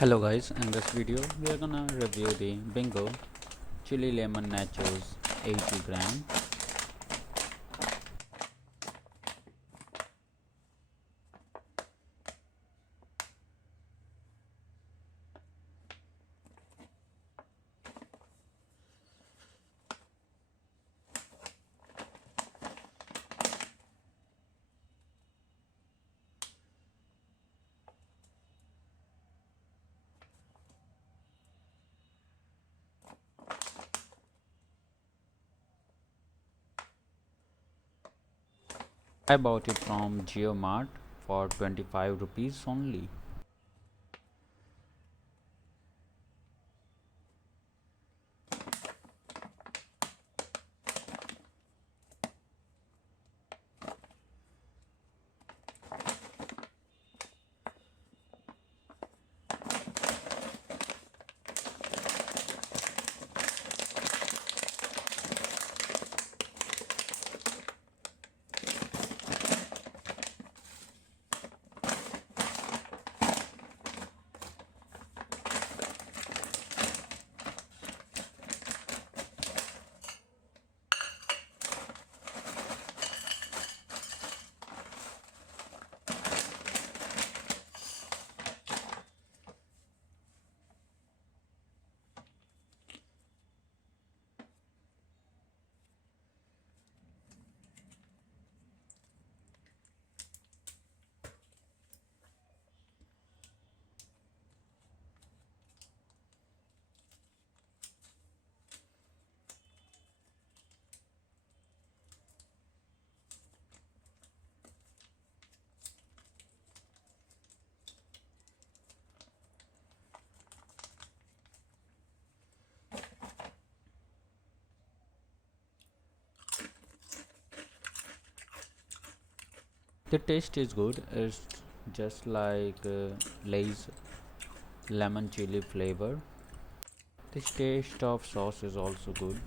Hello guys, in this video we are gonna review the Bingo Chili Lemon Nachos 80 gram. I bought it from Degermed for 25 rupees only. The taste is good, it's just like Lay's lemon chili flavor. The taste of sauce is also good.